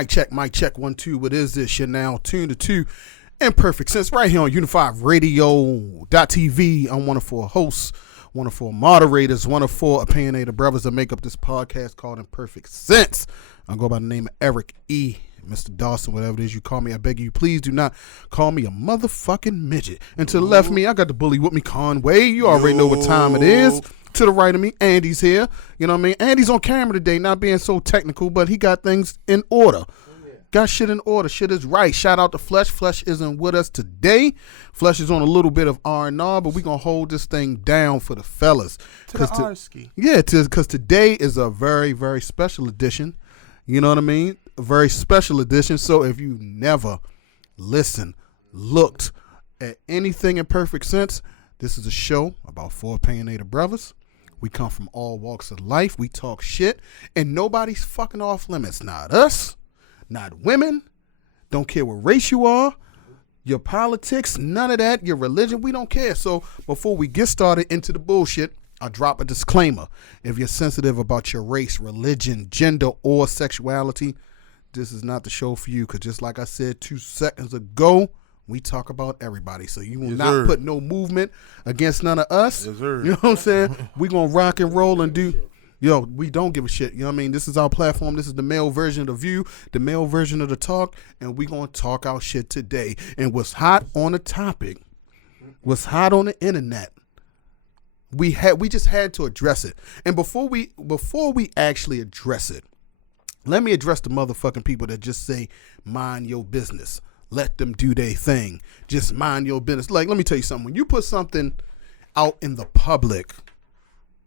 Mic check, 1, 2. What is this? You're now tuned to Imperfect Sense right here on UnifiedRadio.tv. I'm one of 4 hosts, one of 4 moderators, one of 4 opinionated brothers that make up this podcast called Imperfect Sense. I go by the name of Eric E. Mr. Dawson, whatever it is you call me, I beg you, please do not call me a motherfucking midget. And to the left of me, I got the bully with me, Conway. You already know what time it is. To the right of me, Andy's here. You know what I mean? Andy's on camera today, not being so technical, but he got things in order. Got shit in order. Shit is right. Shout out to Flesh. Flesh isn't with us today. Flesh is on a little bit of R&R, but we're going to hold this thing down for the fellas. Yeah, because today is a very, very special edition. You know what I mean? A very special edition. So if you never listened, looked at anything in Perfect Sense, this is a show about 4 opinionated brothers. We come from all walks of life. We talk shit, and nobody's fucking off limits. Not us, not women. Don't care what race you are, your politics, none of that, your religion. We don't care. So before we get started into the bullshit, I'll drop a disclaimer. If you're sensitive about your race, religion, gender, or sexuality, this is not the show for you. Because just like I said 2 seconds ago, we talk about everybody. So you will not put no movement against none of us. Yes, sir. You know what I'm saying? We're going to rock and roll and do. Yo, we don't give a shit. You know what I mean? This is our platform. This is the male version of the view, the male version of the talk. And we're going to talk our shit today. And what's hot on the topic, what's hot on the internet, we just had to address it. And before we actually address it, let me address the motherfucking people that just say, mind your business. Let them do their thing. Just mind your business. Like, let me tell you something. When you put something out in the public,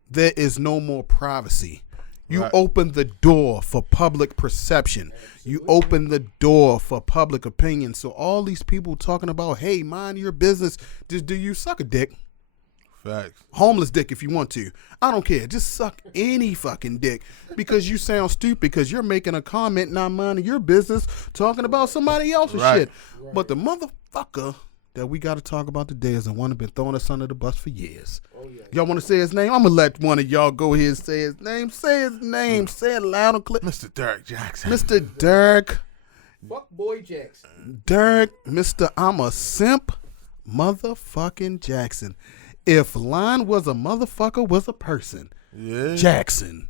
there is no more privacy. You open the door for public perception. Absolutely. You open the door for public opinion. So all these people talking about, hey, mind your business. Just do you suck a dick? Facts. Homeless dick if you want to. I don't care. Just suck any fucking dick because you sound stupid because you're making a comment not minding your business talking about somebody else's shit. Right. But the motherfucker that we got to talk about today is the one that's been throwing us under the bus for years. Oh, yeah. Y'all want to say his name? I'm going to let one of y'all go ahead and say his name. Say his name. Say it loud and clear. Mr. Derrick Jaxn. Mr. Derrick. Fuckboy Jaxn. Derrick, Mr. I'm a simp motherfucking Jaxn. If line was a motherfucker, was a person, Jaxn.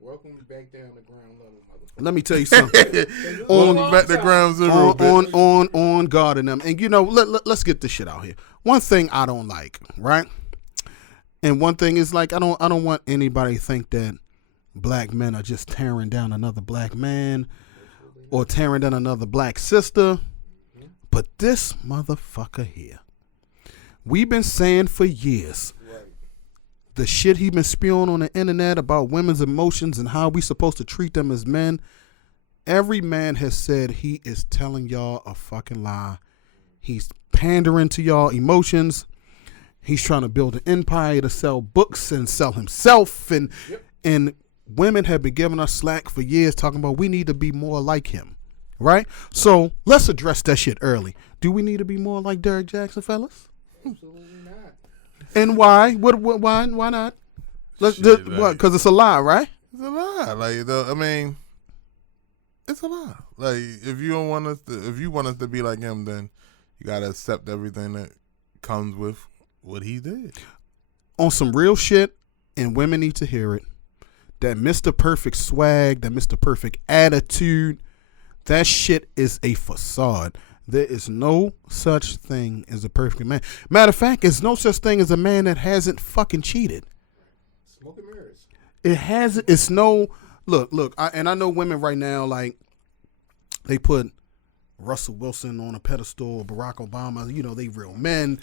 Welcome back down to ground level, motherfucker. Let me tell you something. on back to ground zero. On God and them. And you know, let's get this shit out here. One thing I don't like, right? And one thing is like I don't want anybody to think that black men are just tearing down another black man or tearing down another black sister. But this motherfucker here. We've been saying for years, the shit he been spewing on the internet about women's emotions and how we supposed to treat them as men, every man has said he is telling y'all a fucking lie. He's pandering to y'all emotions. He's trying to build an empire to sell books and sell himself. And women have been giving us slack for years talking about we need to be more like him, right? So let's address that shit early. Do we need to be more like Derrick Jaxn, fellas? Absolutely not. And why? Why not? What? Because it's a lie, right? It's a lie. Like, I mean, it's a lie. Like, if you want us to be like him, then you gotta accept everything that comes with what he did. On some real shit, and women need to hear it. That Mr. Perfect swag, that Mr. Perfect attitude, that shit is a facade. There is no such thing as a perfect man. Matter of fact, there's no such thing as a man that hasn't fucking cheated. Smoke and mirrors. It hasn't. It's no. Look. I know women right now, like, they put Russell Wilson on a pedestal, Barack Obama. You know, they real men.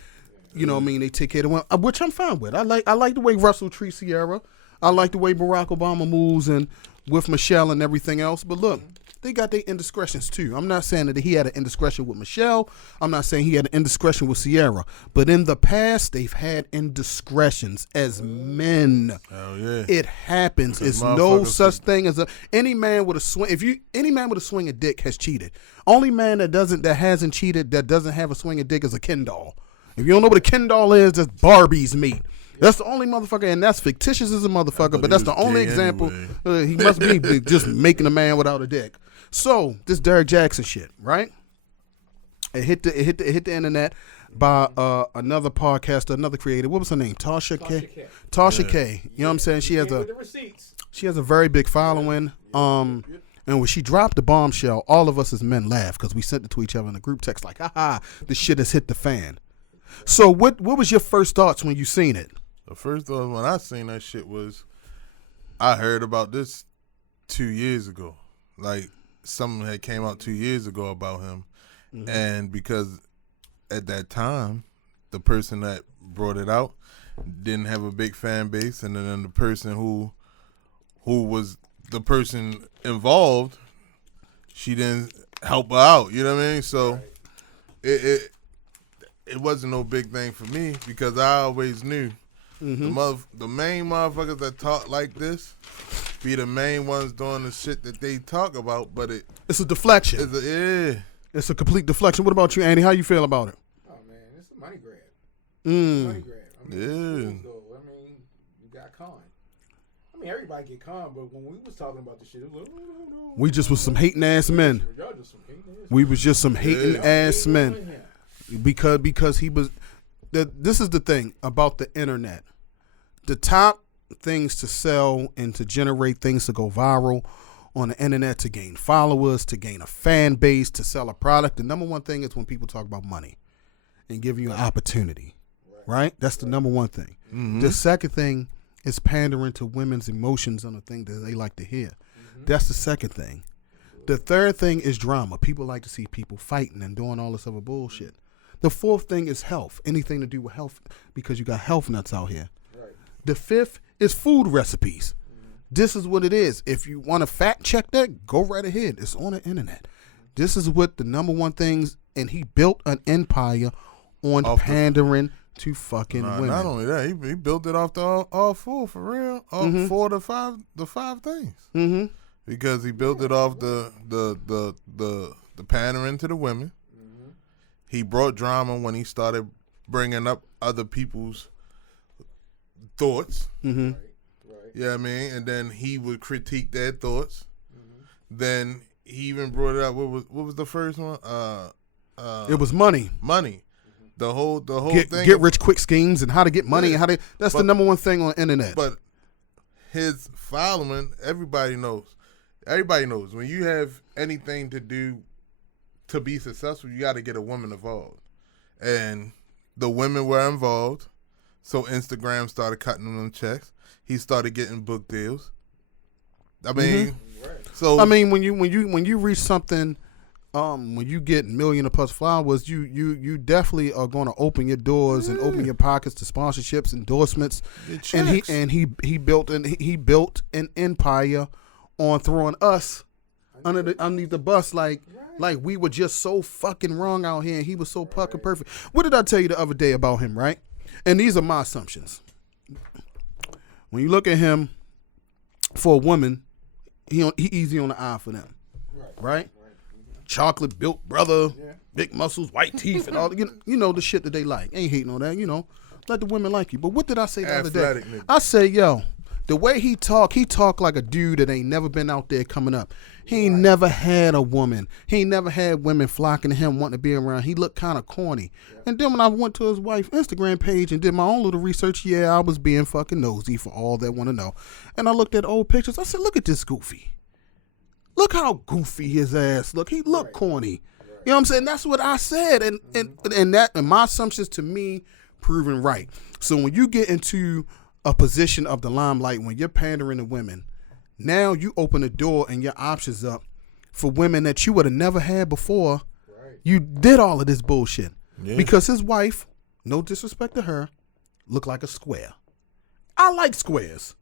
You know what I mean? They take care of women, which I'm fine with. I like the way Russell treats Sierra. I like the way Barack Obama moves and with Michelle and everything else. But look. They got their indiscretions too. I'm not saying that he had an indiscretion with Michelle. I'm not saying he had an indiscretion with Sierra. But in the past, they've had indiscretions as men. Oh yeah, it happens. It's no such thing as any man with a swing. Any man with a swinging dick has cheated. Only man that hasn't cheated, that doesn't have a swinging dick, is a Ken doll. If you don't know what a Ken doll is, that's Barbie's meat. That's the only motherfucker, and that's fictitious as a motherfucker, but that's the only example. Anyway. He must be just making a man without a dick. So this Derrick Jaxn shit, right? It hit the internet by another podcaster, another creator. What was her name? Tasha K. Tasha K. You know what I'm saying? She has a very big following. And when she dropped the bombshell, all of us as men laughed because we sent it to each other in a group text like, "Ha, this shit has hit the fan." So what was your first thoughts when you seen it? The first thought when I seen that shit was, I heard about this 2 years ago. Like, something had came out 2 years ago about him. Mm-hmm. And because at that time, the person that brought it out didn't have a big fan base, and then the person who was the person involved, she didn't help her out. You know what I mean? So it wasn't no big thing for me because I always knew the main motherfuckers that talk like this be the main ones doing the shit that they talk about. But it's a deflection. It's a complete deflection. What about you, Andy? How you feel about it? Oh man, it's a money grab. Money grab. I mean, you got con. I mean, everybody get con, but when we was talking about this shit, it was like, no. We just was some hating ass men. Y'all just some hating ass. We was just some hating ass men. Because he was. This is the thing about the internet. The top things to sell and to generate things to go viral on the internet, to gain followers, to gain a fan base, to sell a product. The number one thing is when people talk about money and give you an opportunity, right? That's the number one thing. Mm-hmm. The second thing is pandering to women's emotions on the thing that they like to hear. Mm-hmm. That's the second thing. The third thing is drama. People like to see people fighting and doing all this other bullshit. The fourth thing is health. Anything to do with health, because you got health nuts out here. Right. The fifth is food recipes. This is what it is. If you want to fact check that, go right ahead. It's on the internet. This is what the number one things, and he built an empire on pandering to fucking women. Not only that, he built it off the all four, for real. All four to the five things. Mm-hmm. Because he built it off the pandering to the women. Mm-hmm. He brought drama when he started bringing up other people's thoughts. Mm-hmm. Yeah, I mean, and then he would critique their thoughts. Mm-hmm. Then he even brought it up. What was the first one? It was money. Money. Mm-hmm. The whole thing. Get rich quick schemes and how to get money and that's the number one thing on the internet. But his following, everybody knows. Everybody knows when you have anything to do to be successful, you got to get a woman involved, and the women were involved. So Instagram started cutting them checks. He started getting book deals. I mean, so I mean, when you reach something, when you get million or plus followers, you definitely are going to open your doors and open your pockets to sponsorships, endorsements, and he built an empire on throwing us underneath the bus like we were just so fucking wrong out here, and he was so fucking perfect. What did I tell you the other day about him, right? And these are my assumptions. When you look at him, for a woman, he easy on the eye for them, right? Chocolate built brother, big muscles, white teeth, and all. You know the shit that they like. Ain't hating on that. Let the women like you. But what did I say the other day? Nigga. I say, the way he talk like a dude that ain't never been out there coming up. He ain't never had a woman. He ain't never had women flocking to him, wanting to be around. He looked kind of corny. And then when I went to his wife's Instagram page and did my own little research, I was being fucking nosy for all that want to know. And I looked at old pictures. I said, look at this goofy. Look how goofy his ass look. He looked corny. You know what I'm saying? That's what I said. And my assumptions to me proven right. So when you get into a position of the limelight, when you're pandering to women, now you open the door and your options up for women that you would have never had before. Right. You did all of this bullshit. Yeah. Because his wife, no disrespect to her, looked like a square. I like squares.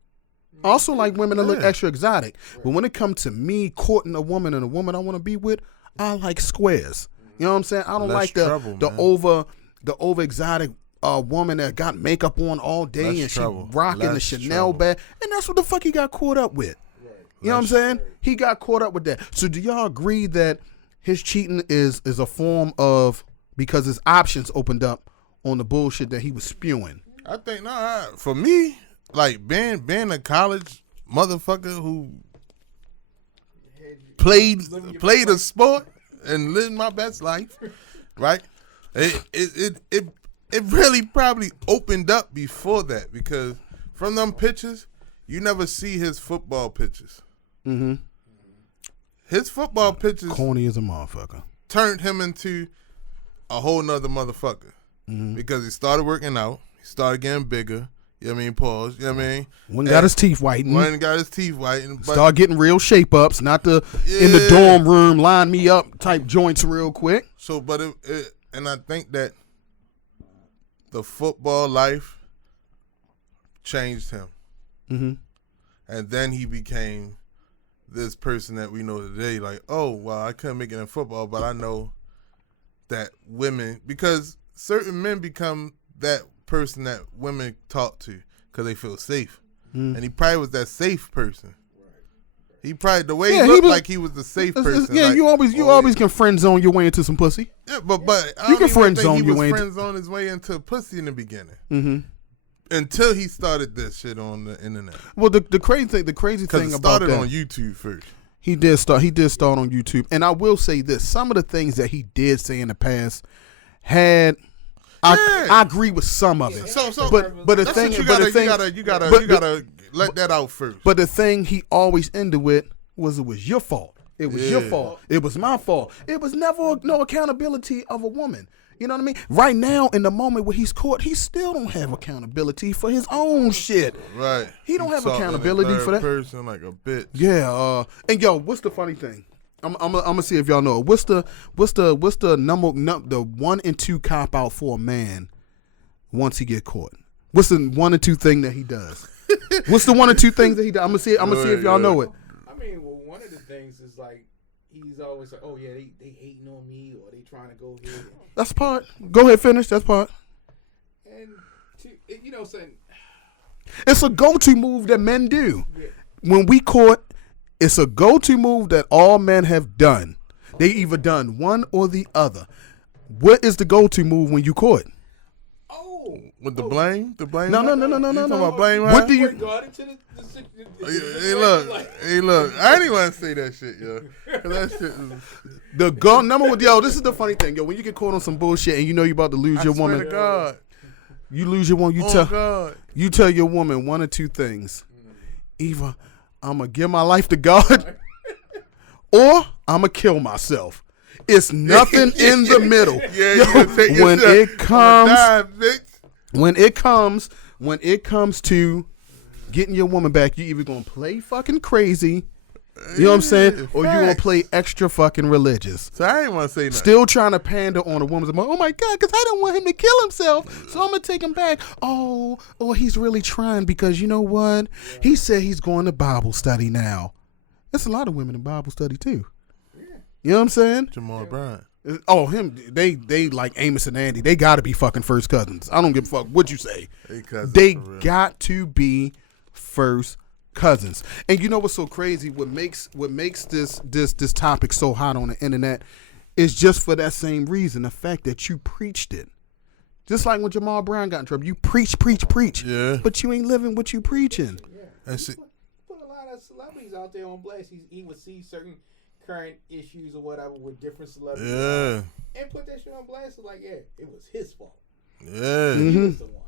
I also like women that look extra exotic. Right. But when it comes to me courting a woman and a woman I want to be with, I like squares. You know what I'm saying? I don't like the over exotic woman that got makeup on all day and she rocking the Chanel bag. And that's what the fuck he got caught up with. Right. You know what I'm saying? He got caught up with that. So do y'all agree that his cheating is a form of, because his options opened up on the bullshit that he was spewing? I think, for me, like being a college motherfucker who played a sport and lived my best life, right? It really probably opened up before that, because from them pictures, you never see his football pictures. Mm-hmm. His football pictures corny as a motherfucker. Turned him into a whole nother motherfucker, because he started working out, he started getting bigger. You know what I mean? Pause. You know what I mean? One got his teeth whitened. Start getting real shape ups, not the in the dorm room line me up type joints real quick. So, but and I think that the football life changed him, and then he became this person that we know today. Like, oh, well, I couldn't make it in football, but I know that women, because certain men become that person that women talk to because they feel safe, and he probably was that safe person. He probably, the way he looked, like he was the safe person. Yeah, like, you always can friend zone your way into some pussy. Yeah, but you can friend zone your way into. He was friend zone his way into pussy in the beginning, until he started this shit on the internet. Well, the crazy thing about that, started on YouTube first. He did start on YouTube, and I will say this: some of the things that he did say in the past had. I agree with some of it. But the thing you gotta let that out first. But the thing he always ended with was, it was your fault. It was your fault. It was my fault. It was never no accountability of a woman. You know what I mean? Right now, in the moment where he's caught, he still don't have accountability for his own shit. Right. He don't have accountability for that. Person like a bitch. Yeah. And yo, what's the funny thing? I'm gonna see if y'all know it. What's the the 1 and 2 cop out for a man once he get caught? What's the 1 and 2 thing that he does? What's the 1 or 2 things that he does? I'm gonna see if y'all know it. I mean, well, one of the things is like he's always like, oh yeah, they hating on me, or they trying to go here. That's part. Go ahead, finish. That's part. And saying it's a go-to move that men do. Yeah. When we caught. It's a go-to move that all men have done. They either done one or the other. What is the go-to move when you caught? Oh, with the blame? The blame? No. Talking about blame? What do you? Hey, look. I didn't want to say that shit, yo. That shit is... Number one, yo. This is the funny thing, yo. When you get caught on some bullshit and you know you're about to lose your woman, I swear to God, you lose your woman. You tell your woman 1 or 2 things. Either I'm going to give my life to God, or I'm going to kill myself. It's nothing in the middle. When it comes to getting your woman back, you either going to play fucking crazy, you know what I'm saying, or you going to play extra fucking religious. So I ain't want to say nothing. Still trying to pander on a woman's like, oh my God, because I don't want him to kill himself, so I'm going to take him back. Oh, he's really trying because you know what? He said he's going to Bible study now. There's a lot of women in Bible study too. Yeah. You know what I'm saying? Jamal Bryant. Oh, him. They like Amos and Andy. They got to be fucking first cousins. I don't give a fuck what you say. They got to be first cousins. And you know what's so crazy? What makes this topic so hot on the internet is just for that same reason, the fact that you preached it. Just like when Jamal Brown got in trouble, you preach. Yeah. But you ain't living what you preaching. Yeah. And put a lot of celebrities out there on blast. He would see certain current issues or whatever with different celebrities. Yeah. And put that shit on blast. Like, yeah, it was his fault. Yeah. He was the one.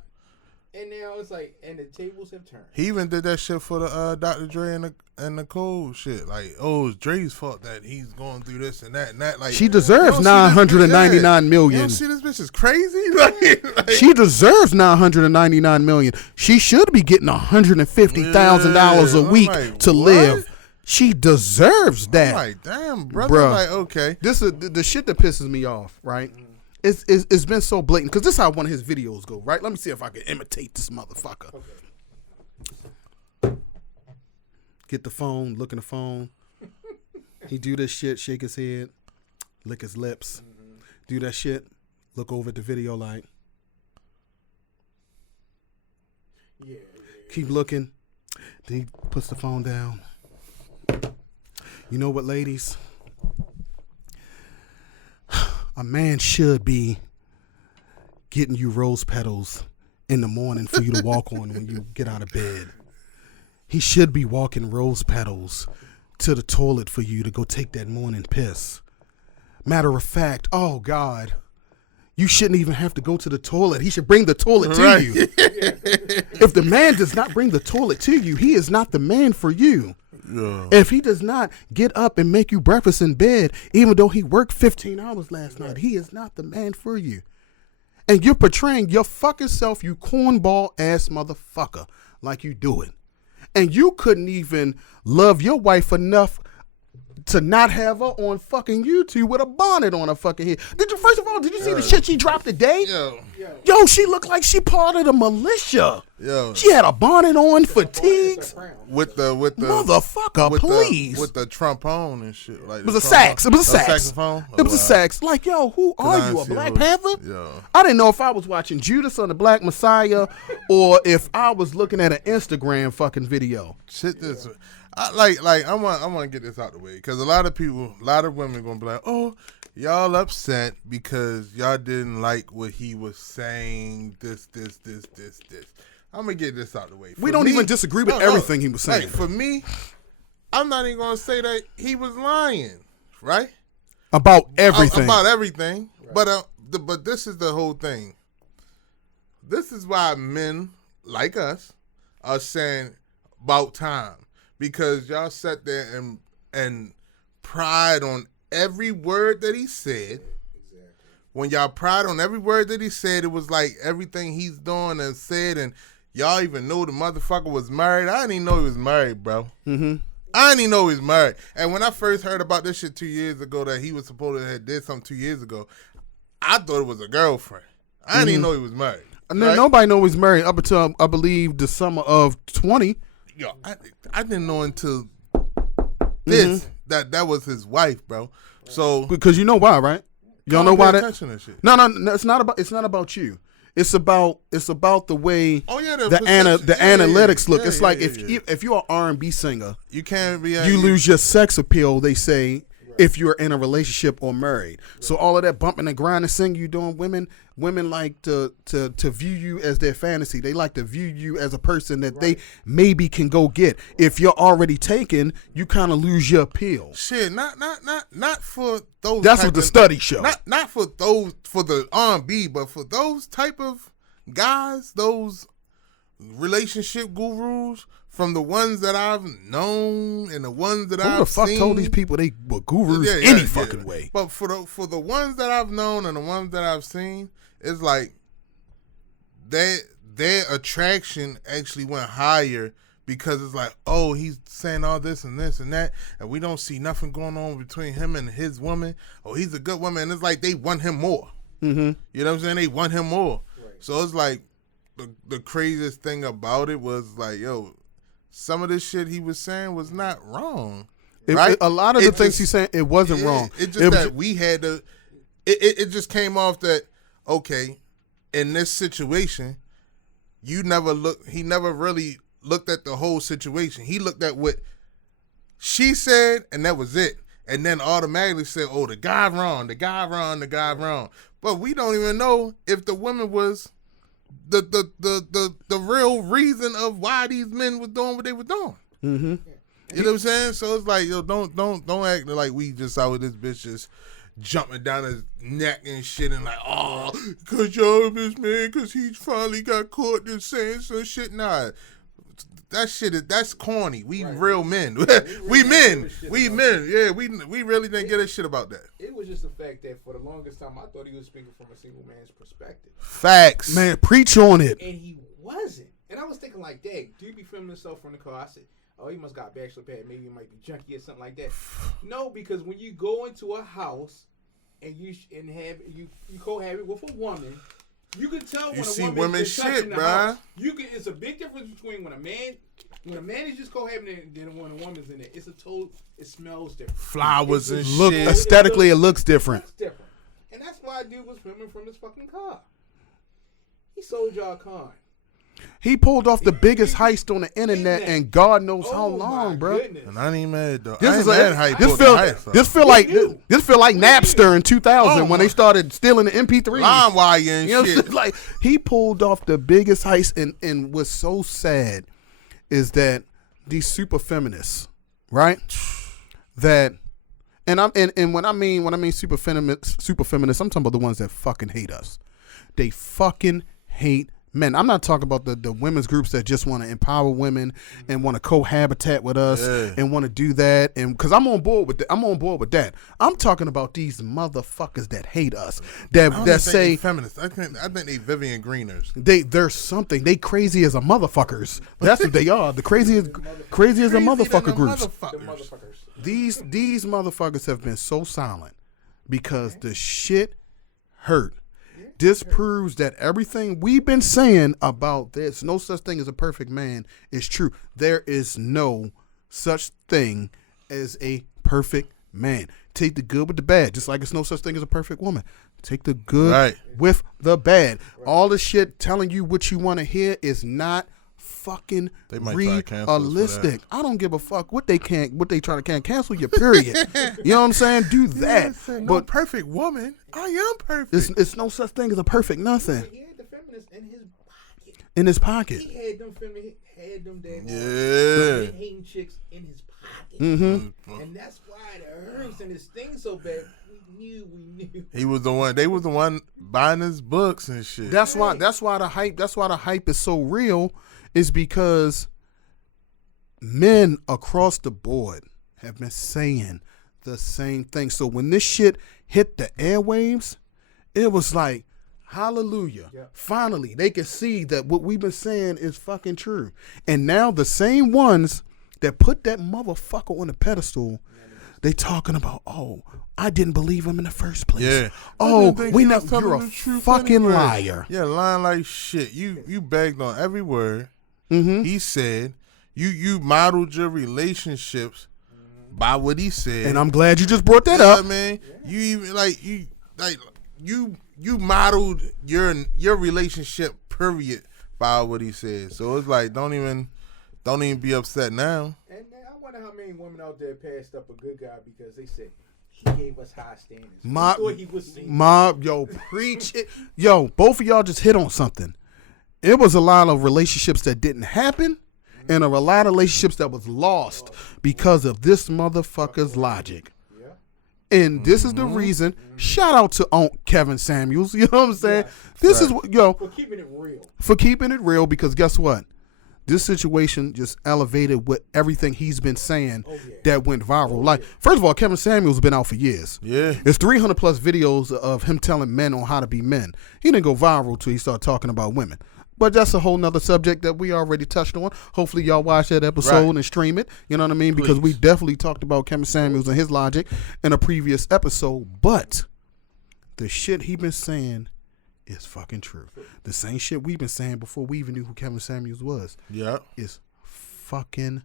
And now it's like, and the tables have turned. He even did that shit for the Dr. Dre and the Cole shit. Like, it's Dre's fault that he's going through this and that and that. Like, she deserves $999 million. You don't see this bitch is crazy? Like, she deserves $999 million. She should be getting $150,000 a week to live. She deserves that. I'm like, damn, brother. Bruh. Like, okay. This is the shit that pisses me off, right? It's been so blatant because this is how one of his videos go, right? Let me see if I can imitate this motherfucker. Okay. Get the phone, look in the phone. He do this shit, shake his head, lick his lips, do that shit, look over at the video like, keep looking. Then he puts the phone down. You know what, ladies? A man should be getting you rose petals in the morning for you to walk on when you get out of bed. He should be walking rose petals to the toilet for you to go take that morning piss. Matter of fact, oh God, you shouldn't even have to go to the toilet. He should bring the toilet to you. If the man does not bring the toilet to you, he is not the man for you. Yeah. If he does not get up and make you breakfast in bed, even though he worked 15 hours last night, he is not the man for you. And you're portraying your fucking self, you cornball ass motherfucker, like you do it. And you couldn't even love your wife enough to not have her on fucking YouTube with a bonnet on her fucking head. First of all, did you see the shit she dropped today? Yo, she looked like she part of the militia. Yo. She had a bonnet on, fatigues. With the Motherfucker, please. With the trombone and shit. Like it was a sax. It was a sax. Saxophone? It was a sax. Like, yo, who are you? A Black Panther? Yo. I didn't know if I was watching Judas on the Black Messiah or if I was looking at an Instagram fucking video. Shit, this. I want to get this out the way because a lot of women gonna be like, oh, y'all upset because y'all didn't like what he was saying. This. I'm gonna get this out the way. We don't even disagree with everything he was saying. Like, for me, I'm not even gonna say that he was lying, right? About everything. About everything. Right. But this is the whole thing. This is why men like us are saying about time. Because y'all sat there and pried on every word that he said. Exactly. When y'all pried on every word that he said, it was like everything he's doing and said, and y'all even knew the motherfucker was married. I didn't even know he was married, bro. Mm-hmm. I didn't even know he was married. And when I first heard about this shit 2 years ago, that he was supposed to have did something 2 years ago, I thought it was a girlfriend. I didn't even know he was married. And then nobody knew he was married up until, I believe, the summer of 20. Yo, I didn't know until this that was his wife, bro. So because you know why, right? Y'all know why that? Shit. No, it's not about you. It's about the way the analytics look. It's like if you're an R&B singer, you can't be. You lose your sex appeal. They say if you're in a relationship or married. So all of that bumping and grinding, singing you doing, women like to view you as their fantasy. They like to view you as a person that they maybe can go get. If you're already taken, you kind of lose your appeal. Shit, not for those. That's what the study show. Not for those for the R&B, but for those type of guys, those relationship gurus. From the ones that I've known and the ones that I've seen. Who the fuck told these people they were gurus any fucking way? But for the ones that I've known and the ones that I've seen, it's like their attraction actually went higher because it's like, oh, he's saying all this and this and that, and we don't see nothing going on between him and his woman. Oh, he's a good woman. And it's like they want him more. Mm-hmm. You know what I'm saying? They want him more. Right. So it's like the craziest thing about it was like, yo, some of this shit he was saying was not wrong. Right? A lot of the things he's saying, it wasn't wrong. It's just that we had to, it just came off that, okay, in this situation, he never really looked at the whole situation. He looked at what she said, and that was it. And then automatically said, oh, the guy wrong. But we don't even know if the woman was the real reason of why these men was doing what they were doing. Mm-hmm. You know what I'm saying? So it's like, yo, don't act like we just out with this bitch just jumping down his neck and shit and like, oh, cause y'all this man, cause he finally got caught just saying some shit. Nah, that's corny. We real men. we men. Yeah, we really didn't get a shit about that. It was just the fact that for the longest time I thought he was speaking from a single man's perspective. Facts, man. Preach on it. And he wasn't. And I was thinking like, dang, do you be filming himself from the car? I said, oh, he must got bachelor pad. Maybe he might be junkie or something like that. No, because when you go into a house and you cohabit with a woman, you can tell when a woman is touching the house. It's a big difference between when a man is just cohabiting and when a woman's in there. It smells different. Flowers and shit. Shit. Aesthetically, it looks different. It's different. And that's why dude was filming from this fucking car. He sold y'all con. He pulled off the biggest heist on the internet, and God knows how long, bro. Goodness. And I ain't mad though. This feel like Napster in 2000 when they started stealing the MP3s. LimeWire and shit. Like he pulled off the biggest heist, and what's so sad is that these super feminists, right? that, and when I mean super feminist, I'm talking about the ones that fucking hate us. They fucking hate men. I'm not talking about the women's groups that just want to empower women and want to cohabitat with us and want to do that. And because I'm on board with that. I'm talking about these motherfuckers that hate us. That say feminists. I think they Vivian Greeners. There's something. They crazy as a motherfuckers. That's what they are. The crazy as a motherfucker groups. These motherfuckers have been so silent because the shit hurt. This proves that everything we've been saying about there's no such thing as a perfect man is true. There is no such thing as a perfect man. Take the good with the bad, just like it's no such thing as a perfect woman. Take the good with the bad. All the shit telling you what you want to hear is not fucking realistic. I don't give a fuck what they try to cancel your period. You know what I'm saying? Do that. No perfect woman. I am perfect. It's no such thing as a perfect nothing. He had the feminists in his pocket. In his pocket. He had them feminists, had them hating chicks in his pocket. Mm-hmm. And that's why it hurts and it stings so bad. We knew. He was the one. They was the one buying his books and shit. That's why the hype is so real. Is because men across the board have been saying the same thing. So when this shit hit the airwaves, it was like, hallelujah. Yeah. Finally, they can see that what we've been saying is fucking true. And now the same ones that put that motherfucker on the pedestal, they talking about, oh, I didn't believe him in the first place. Yeah. Oh, we know you're a fucking liar. Yeah, lying like shit. You begged on every word. Mm-hmm. He said you modeled your relationships by what he said, and I'm glad you just brought that up. Man, you even you modeled your relationship period by what he said. So it's like don't even be upset now. And I wonder how many women out there passed up a good guy because they said he gave us high standards. Yo, preach it. Yo, both of y'all just hit on something. It was a lot of relationships that didn't happen and a lot of relationships that was lost because of this motherfucker's logic. And this is the reason. Shout out to Kevin Samuels. You know what I'm saying? This is for keeping it real. For keeping it real, because guess what? This situation just elevated what everything he's been saying that went viral. Like, first of all, Kevin Samuels been out for years. Yeah. There's 300 plus videos of him telling men on how to be men. He didn't go viral till he started talking about women. But that's a whole nother subject that we already touched on. Hopefully y'all watch that episode and stream it. You know what I mean? Because we definitely talked about Kevin Samuels and his logic in a previous episode. But the shit he been saying is fucking true. The same shit we've been saying before we even knew who Kevin Samuels was. Yeah. Is fucking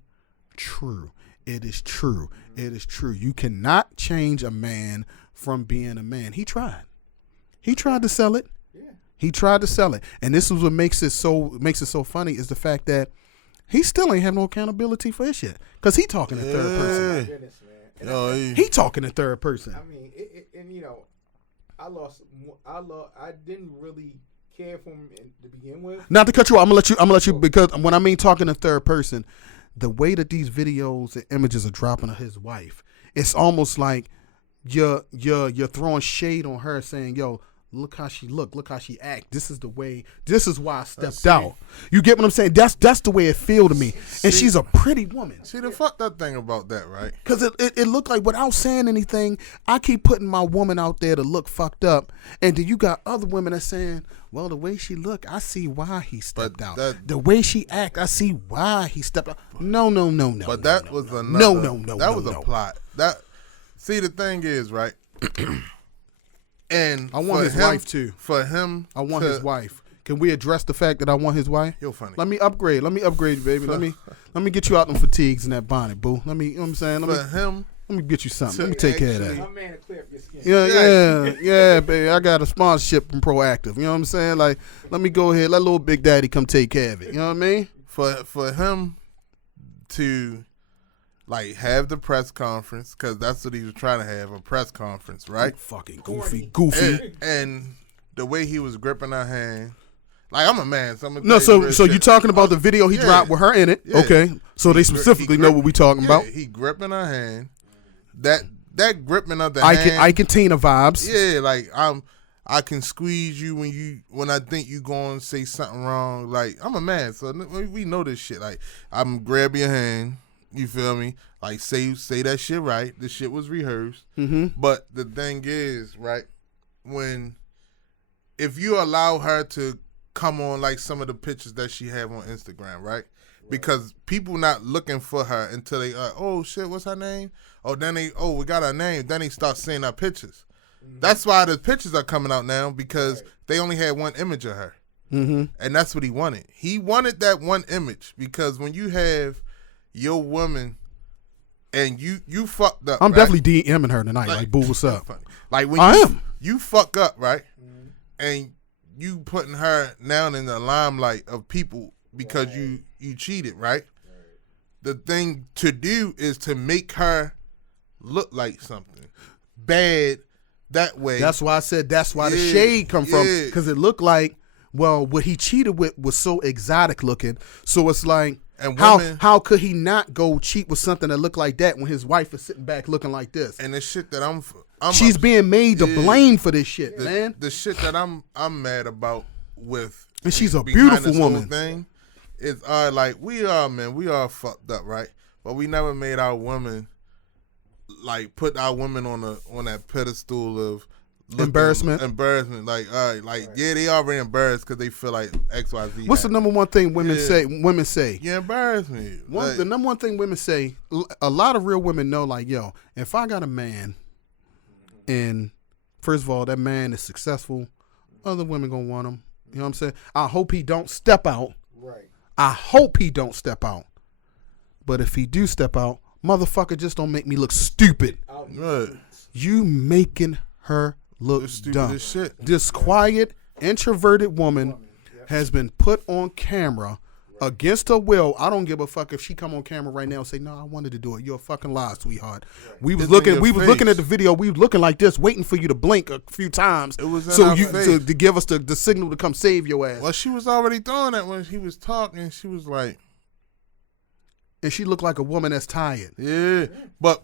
true. It is true. It is true. You cannot change a man from being a man. He tried. He tried to sell it. He tried to sell it, and this is what makes it so funny is the fact that he still ain't have no accountability for his shit because he talking in third person. Goodness, man. He talking in third person. I mean, and you know, I didn't really care for him to begin with. Not to cut you off, I'm gonna let you because when I mean talking in third person, the way that these videos and images are dropping of his wife, it's almost like you're throwing shade on her, saying, "Yo, look how she look how she act. This is why I stepped out." You get what I'm saying? That's the way it feel to me. And she's a pretty woman. See the fucked up thing about that, right? Because it looked like without saying anything, I keep putting my woman out there to look fucked up, and then you got other women that saying, well, the way she look, I see why he stepped out. The way she act, I see why he stepped out. No. But that was another. No. That was a plot. See, the thing is, right? And I want his wife too. For him, I want his wife. Can we address the fact that I want his wife? You're funny. Let me upgrade, baby. Let me get you out them fatigues and that bonnet, boo. You know what I'm saying? Let me get you something. Let me take care of that. My man to clear up your skin. Yeah, baby. I got a sponsorship from Proactive. You know what I'm saying? Like, let me go ahead. Let little Big Daddy come take care of it. You know what I mean? For him to like have the press conference, because that's what he was trying to have, a press conference, right? Fucking goofy. And the way he was gripping her hand, like, I'm a man, so I'm gonna no. So you talking about the video he dropped with her in it? Yeah. Okay, so they specifically know what we talking about. He gripping her hand, that gripping of the I hand. can Tina vibes. Yeah, like I can squeeze you when I think you going to say something wrong. Like, I'm a man, so we know this shit. Like, I'm grab your hand. You feel me? Like, say that shit right. The shit was rehearsed. Mm-hmm. But the thing is, right, if you allow her to come on like some of the pictures that she have on Instagram, right? Because people not looking for her until they oh shit, what's her name? Oh, then we got her name. Then they start seeing her pictures. That's why the pictures are coming out now, because they only had one image of her. Mm-hmm. And that's what he wanted. He wanted that one image, because when you have your woman and you fucked up, I'm right? definitely DMing her tonight. Like, boo, what's up? Like, when you fuck up, right? Mm-hmm. And you putting her now in the limelight of people because you cheated, right? The thing to do is to make her look like something bad. That way. That's why I said that's why the shade come from, because it looked like, well, what he cheated with was so exotic looking. So it's like, and how could he not go cheat with something that looked like that when his wife is sitting back looking like this? And the shit that she's being made to blame for this shit, man. The shit that I'm mad about with, and she's a beautiful this woman. Whole thing is like we are fucked up, right? But we never made our women. Like, put our women on that pedestal of embarrassment. Like, yeah, they already embarrassed because they feel like XYZ. What's the number one thing women say? Women say, you embarrass me. The number one thing women say, a lot of real women know, like, yo, if I got a man, and first of all, that man is successful, other women gonna want him. You know what I'm saying? I hope he don't step out. Right. I hope he don't step out. But if he do step out, motherfucker, just don't make me look stupid. Right. You making her look dumb. As shit. This quiet, introverted woman has been put on camera against her will. I don't give a fuck if she come on camera right now and say, "No, I wanted to do it." You're a fucking lie, sweetheart. We was looking at the video. We was looking like this, waiting for you to blink a few times, it was to give us the signal to come save your ass. Well, she was already doing that when he was talking. She was like. And she looked like a woman that's tired. Yeah. But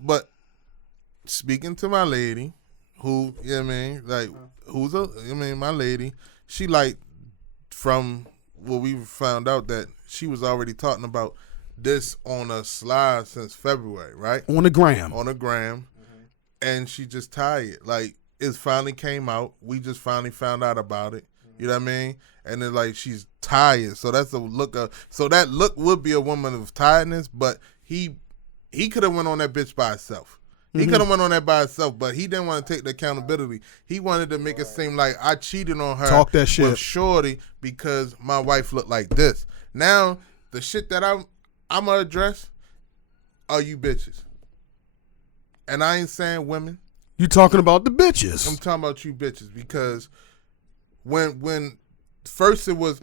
speaking to my lady, who, you know what I mean, like, my lady, she, like, from what we found out that she was already talking about this on a slide since February, right? On the gram. Mm-hmm. And she just tired. Like, it finally came out. We just finally found out about it. You know what I mean? And it's like she's tired. So that's a look of. So that look would be a woman of tiredness. But he could have went on that bitch by himself. He could have went on that by himself. But he didn't want to take the accountability. He wanted to make it seem like I cheated on her. Talk that shit with shorty because my wife looked like this. Now the shit that I'm gonna address are you bitches. And I ain't saying women. You talking about the bitches? I'm talking about you bitches because. When first it was,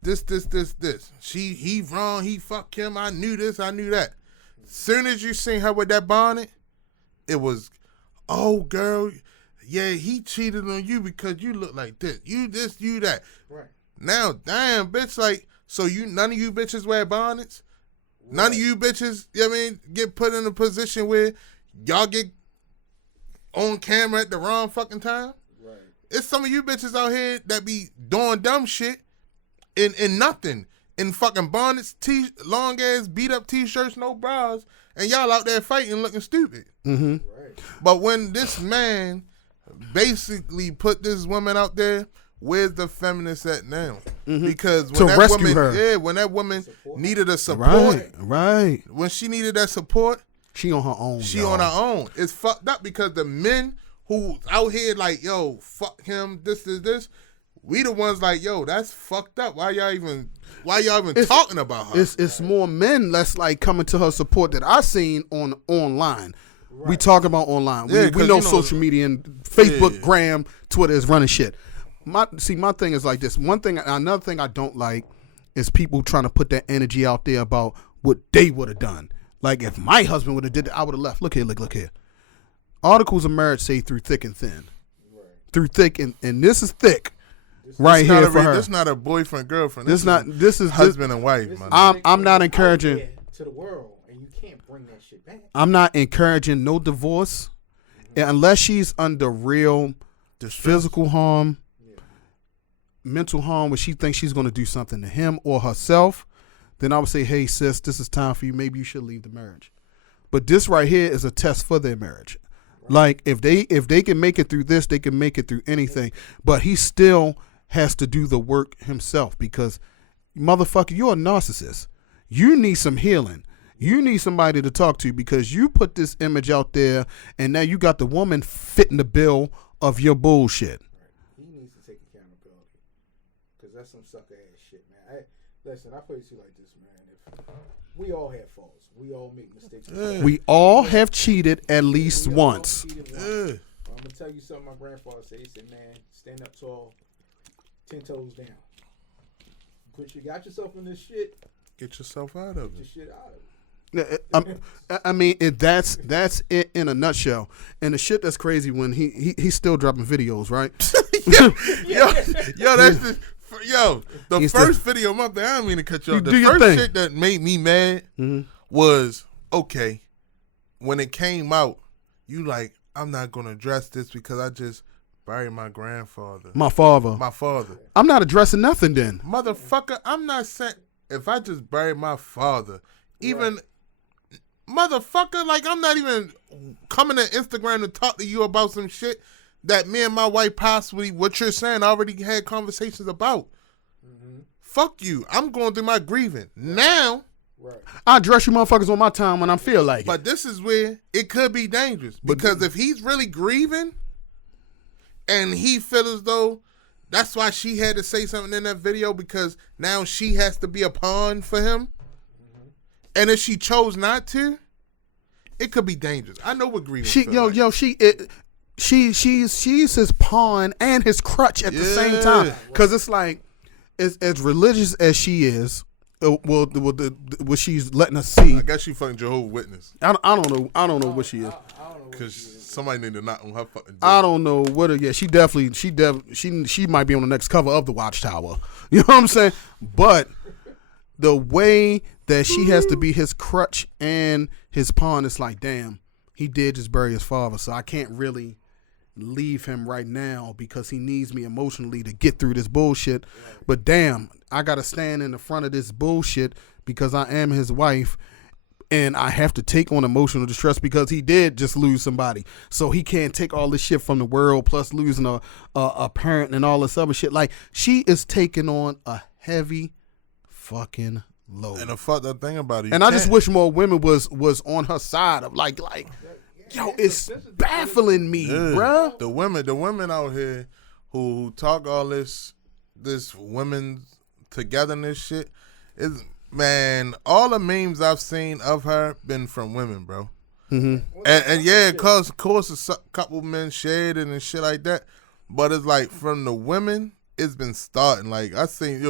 this. He wrong, he fucked him, I knew this, I knew that. Soon as you seen her with that bonnet, it was, oh, girl, yeah, he cheated on you because you look like this. You this, you that. Right. Now, damn, bitch, like, so none of you bitches wear bonnets? Right. None of you bitches, you know what I mean, get put in a position where y'all get on camera at the wrong fucking time? It's some of you bitches out here that be doing dumb shit in nothing. In fucking bonnets, long ass beat up t-shirts, no bras, and y'all out there fighting looking stupid. Mm-hmm. Right. But when this man basically put this woman out there, where's the feminist at now? Mm-hmm. Because when that woman needed a support. Right. When she needed that support. She on her own. On her own. It's fucked up because the men who out here like, yo, fuck him, this, we the ones like, yo, that's fucked up. Why y'all even talking about her? It's more men that's like coming to her support that I seen online. Right. We talk about online. Yeah, we know social media and Facebook, Gram, Twitter is running shit. My thing is like this. Another thing I don't like is people trying to put that energy out there about what they would have done. Like if my husband would have did it, I would have left. Look here. Articles of marriage say through thick and thin. Right. Through thick and this is thick. Right here for her. This is not a boyfriend girlfriend. This is husband and wife. I'm not encouraging to the world, and you can't bring that shit back. I'm not encouraging no divorce unless she's under real physical harm, mental harm, where she thinks she's going to do something to him or herself. Then I would say, hey, sis, this is time for you. Maybe you should leave the marriage. But this right here is a test for their marriage. Right. Like, if they can make it through this, they can make it through anything. But he still has to do the work himself because, motherfucker, you're a narcissist. You need some healing. You need somebody to talk to because you put this image out there and now you got the woman fitting the bill of your bullshit. Right. He needs to take accountability because that's some sucker ass shit, man. Listen, I put it to you like this, man. If we all have faults. We all make mistakes. Yeah. We all have cheated at least once. I'm going to tell you something my grandfather said. He said, man, stand up tall, 10 toes down. You got yourself in this shit. Get yourself out of it. Get your shit out of it. I mean, that's it in a nutshell. And the shit that's crazy when he's still dropping videos, right? yo, that's the first video. My bad, I don't mean to cut you off. The first shit that made me mad was, okay, when it came out, you like, I'm not gonna address this because I just buried my grandfather. My father. I'm not addressing nothing then. Motherfucker, I'm not saying if I just buried my father, even motherfucker, like I'm not even coming to Instagram to talk to you about some shit that me and my wife possibly, what you're saying, already had conversations about. Fuck you. I'm going through my grieving. Now, I address you motherfuckers on my time when I feel like it. But this is where it could be dangerous. Because if he's really grieving and he feels as though that's why she had to say something in that video because now she has to be a pawn for him. And if she chose not to, it could be dangerous. I know what grieving she's his pawn and his crutch at the same time. Because it's like, as religious as she is, what she's letting us see. I guess she fucking Jehovah's Witness. I don't know what she is. Because somebody need to knock on her fucking door. I don't know what. She might be on the next cover of the Watchtower. You know what I'm saying? But the way that she has to be his crutch and his pawn, it's like, damn, he did just bury his father, so I can't really leave him right now because he needs me emotionally to get through this bullshit. But damn, I gotta stand in the front of this bullshit because I am his wife and I have to take on emotional distress because he did just lose somebody. So he can't take all this shit from the world plus losing a parent and all this other shit. Like, she is taking on a heavy fucking load. And the fucked up thing about it, and I just wish more women was on her side of like yo, it's baffling me, bruh. The women out here who talk all this women togetherness shit is, man, all the memes I've seen of her been from women, bro. Mm-hmm. And yeah, of course a couple men shared it and shit like that, but it's like from the women, it's been starting. Like I seen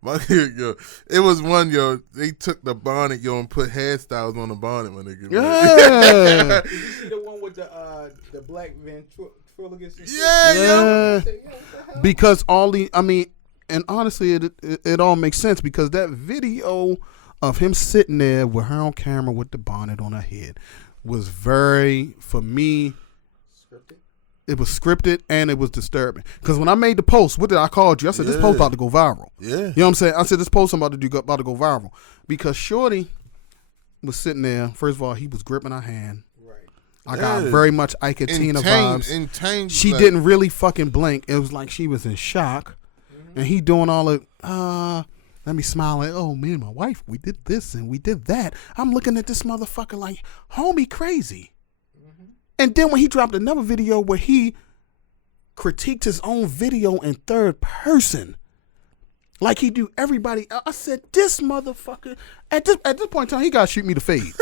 it was one, they took the bonnet, and put hairstyles on the bonnet, my nigga. Yeah. Did you see the one with the black ventriloquist? Yeah. Because and honestly, it all makes sense because that video of him sitting there with her on camera with the bonnet on her head was very, for me, scripted. It was scripted and it was disturbing. Because when I made the post, what did I call you? I said, this post about to go viral. Yeah. You know what I'm saying? I said, this post about to go viral. Because Shorty was sitting there. First of all, he was gripping her hand. Right. I got very much Ike and Tina vibes. She didn't really fucking blink. It was like she was in shock. Mm-hmm. And he doing all the, let me smile like, oh, me and my wife, we did this and we did that. I'm looking at this motherfucker like, homie, crazy. And then when he dropped another video where he critiqued his own video in third person, like he do everybody else, I said, this motherfucker, at this point in time, he got to shoot me the fade.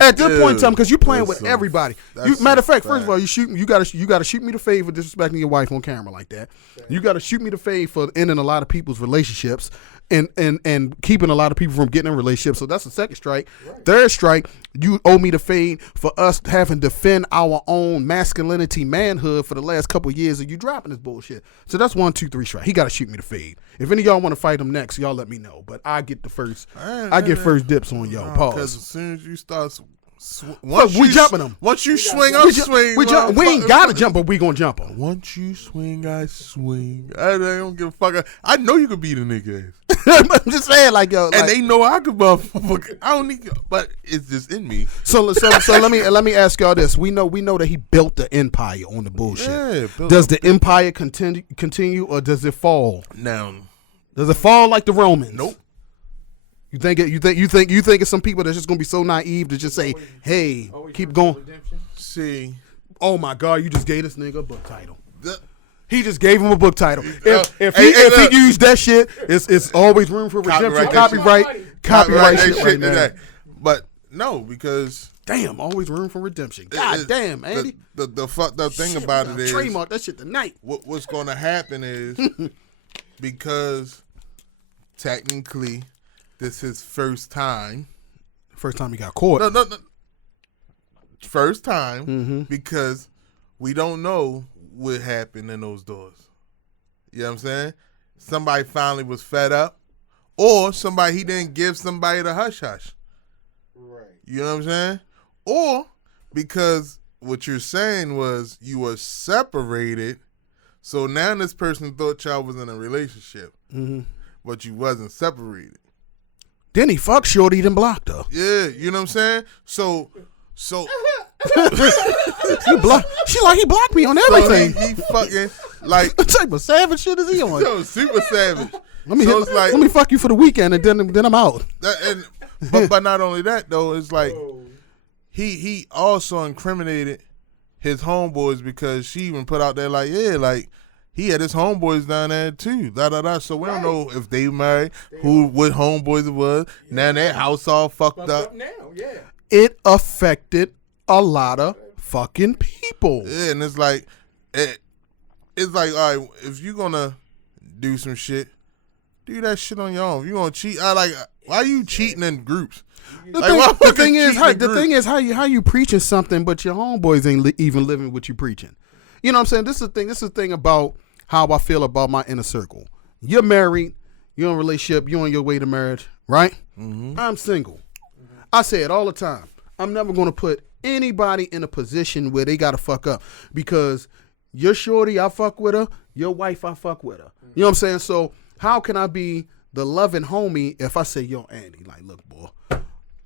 At this point in time, because you're playing with Listen, everybody. that's Matter of a fact, first of all, fact. you gotta shoot me the favor for disrespecting your wife on camera like that. You gotta shoot me the favor for ending a lot of people's relationships and keeping a lot of people from getting in relationships. So that's the second strike. Right. Third strike, you owe me the fade for us having to defend our own masculinity, manhood for the last couple of years of you dropping this bullshit. So that's 1, 2, 3 strike. He gotta shoot me the fade. If any of y'all want to fight him next, y'all let me know. But I get the first. I get first dips on y'all. Pause. Because as soon as you start, we jumping them. Once you swing, I'm swing. We ain't gotta jump, but we gonna jump them. Once you swing, I swing. I don't give a fuck. I know you could beat a nigga ass. I'm just saying, like, yo, and they know I could motherfucker. I don't need, but it's just in me. So let me ask y'all this. We know that he built the empire on the bullshit. Yeah, does the empire continue or does it fall? Now, does it fall like the Romans? Nope. You think it's some people that's just gonna be so naive to just say, "Hey, keep going." See, oh my God, you just gave this nigga a book title. He just gave him a book title. If he used that shit, it's always room for redemption. Copyright shit right now. But no, because damn, always room for redemption. God damn, Andy. The fucked up thing about it is trademark that shit tonight. What's going to happen is because technically this is first time. First time he got caught. No. First time because we don't know what happened in those doors. You know what I'm saying? Somebody finally was fed up, or somebody he didn't give somebody the hush hush. Right. You know what I'm saying? Or because what you're saying was you were separated, so now this person thought y'all was in a relationship, but you wasn't separated. Then he fucked Shorty and blocked her. Yeah, you know what I'm saying? So he blocked me on everything. So he fucking like what type of savage shit is he on? Yo, super savage. Let me fuck you for the weekend and then I'm out. But not only that though, it's like he also incriminated his homeboys because she even put out there like, yeah, like he had his homeboys down there too. So we don't know if they married, what homeboys it was. Now that house all fucked up. Now, yeah. It affected a lot of fucking people. Yeah, and it's like, all right, if you're gonna do some shit, do that shit on your own. If you gonna cheat, why are you cheating in groups? The thing is how you preaching something, but your homeboys ain't even living what you preaching. You know what I'm saying? This is the thing about how I feel about my inner circle. You're married, you're in a relationship, you're on your way to marriage, right? I'm single. I say it all the time. I'm never going to put anybody in a position where they got to fuck up because your shorty, I fuck with her. Your wife, I fuck with her. You know what I'm saying? So how can I be the loving homie if I say, yo, Andy, like, look, boy,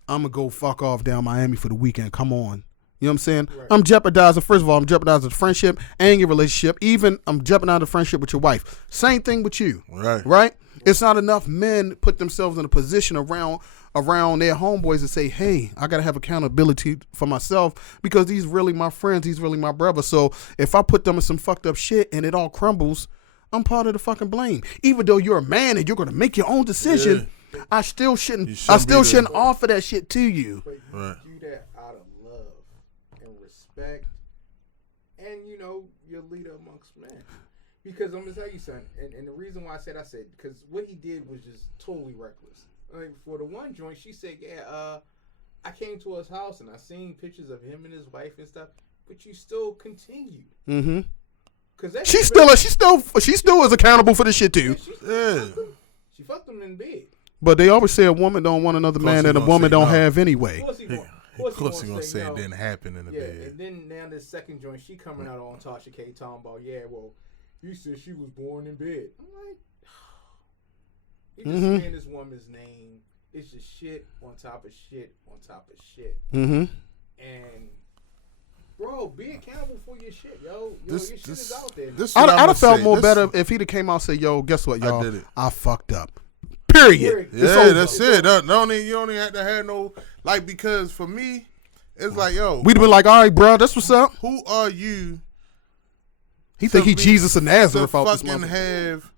I'm going to go fuck off down Miami for the weekend. Come on. You know what I'm saying? Right. I'm jeopardizing the friendship and your relationship. Even I'm jeopardizing the friendship with your wife. Same thing with you. Right? It's not enough men put themselves in a position around their homeboys and say, hey, I got to have accountability for myself because these really my friends, these really my brothers. So if I put them in some fucked up shit and it all crumbles, I'm part of the fucking blame. Even though you're a man and you're going to make your own decision, I still shouldn't offer that shit to you. Right. Do that out of love and respect and, your leader amongst men. Because I'm going to tell you something, and the reason why I said, because what he did was just totally reckless. Like, for the one joint, she said, I came to his house and I seen pictures of him and his wife and stuff, but you still continue. Mm-hmm. Cause she still is accountable for this shit too. She fucked him in bed. But they always say a woman don't want another man that a woman don't have anyway. Of course he gonna say it didn't happen in the bed. And then now this second joint, she coming out on Tasha K talking about, you said she was born in bed. I'm like, you just saying this woman's name. It's just shit on top of shit on top of shit. Mm-hmm. And bro, be accountable for your shit, yo. Your shit is out there. I'd have felt more better if he'd have came out and said, yo, guess what, y'all? I fucked up. Period. Yeah, that's it. You don't even have to have no, because for me, it's like, yo. We'd have been like, all right, bro, that's what's up. Who are you? He think he Jesus of Nazareth to off this fucking have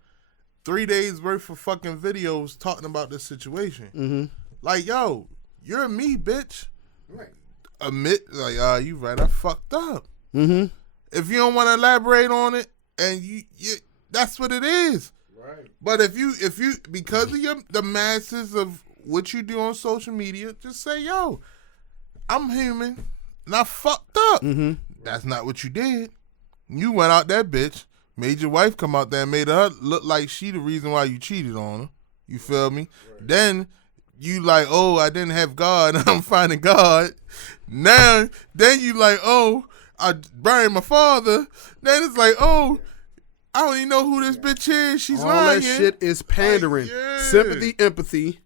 3 days worth of fucking videos talking about this situation. Mm-hmm. Like, yo, you're me, bitch. Right. Admit, like, you right, I fucked up. Mm-hmm. If you don't want to elaborate on it, and you that's what it is. Right. But if you because of the masses of what you do on social media, just say, yo, I'm human and I fucked up. Mm-hmm. That's not what you did. You went out that bitch, made your wife come out there and made her look like she the reason why you cheated on her. You feel me? Right. Then you like, oh, I didn't have God, I'm finding God. Now, then you like, oh, I buried my father. Then it's like, oh, I don't even know who this bitch is. She's all lying. That shit is pandering. Like, yeah. Sympathy, empathy,